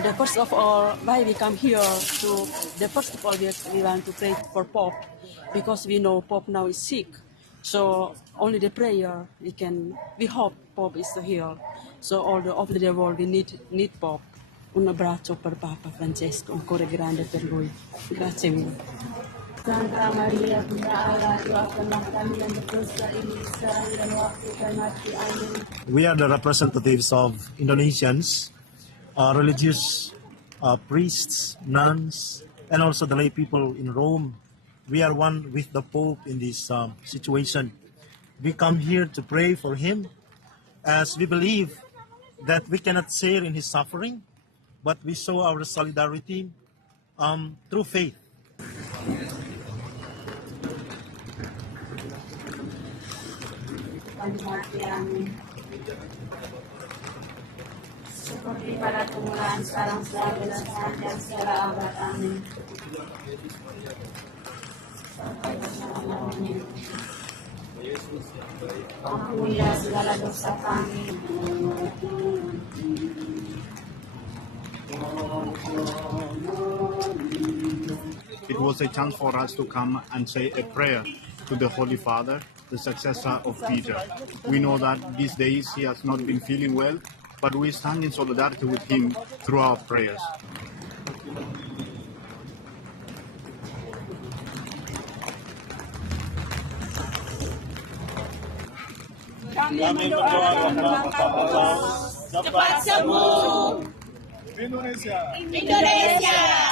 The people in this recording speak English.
The first of all, why we come here first of all we want to pray for Pope because we know Pope now is sick. So only the prayer we hope Pope is healed. So all over the world we need Pope. Un abbraccio per Papa Francesco, un cuore grande per lui. Grazie mille. Santa Maria, We are the representatives of Indonesians, religious priests, nuns, and also the lay people in Rome. We are one with the Pope in this situation. We come here to pray for him as we believe that we cannot share in his suffering, but we show our solidarity through faith. Seperti pada permulaan, sekarang selalu dan sepanjang segala abad. Amin. Ampunilah segala dosa kami. It was a chance for us to come and say a prayer to the Holy Father, the successor of Peter. We know that these days he has not been feeling well, but we stand in solidarity with him through our prayers. Kami mendoakan cepat sembuh. Indonesia! Indonesia!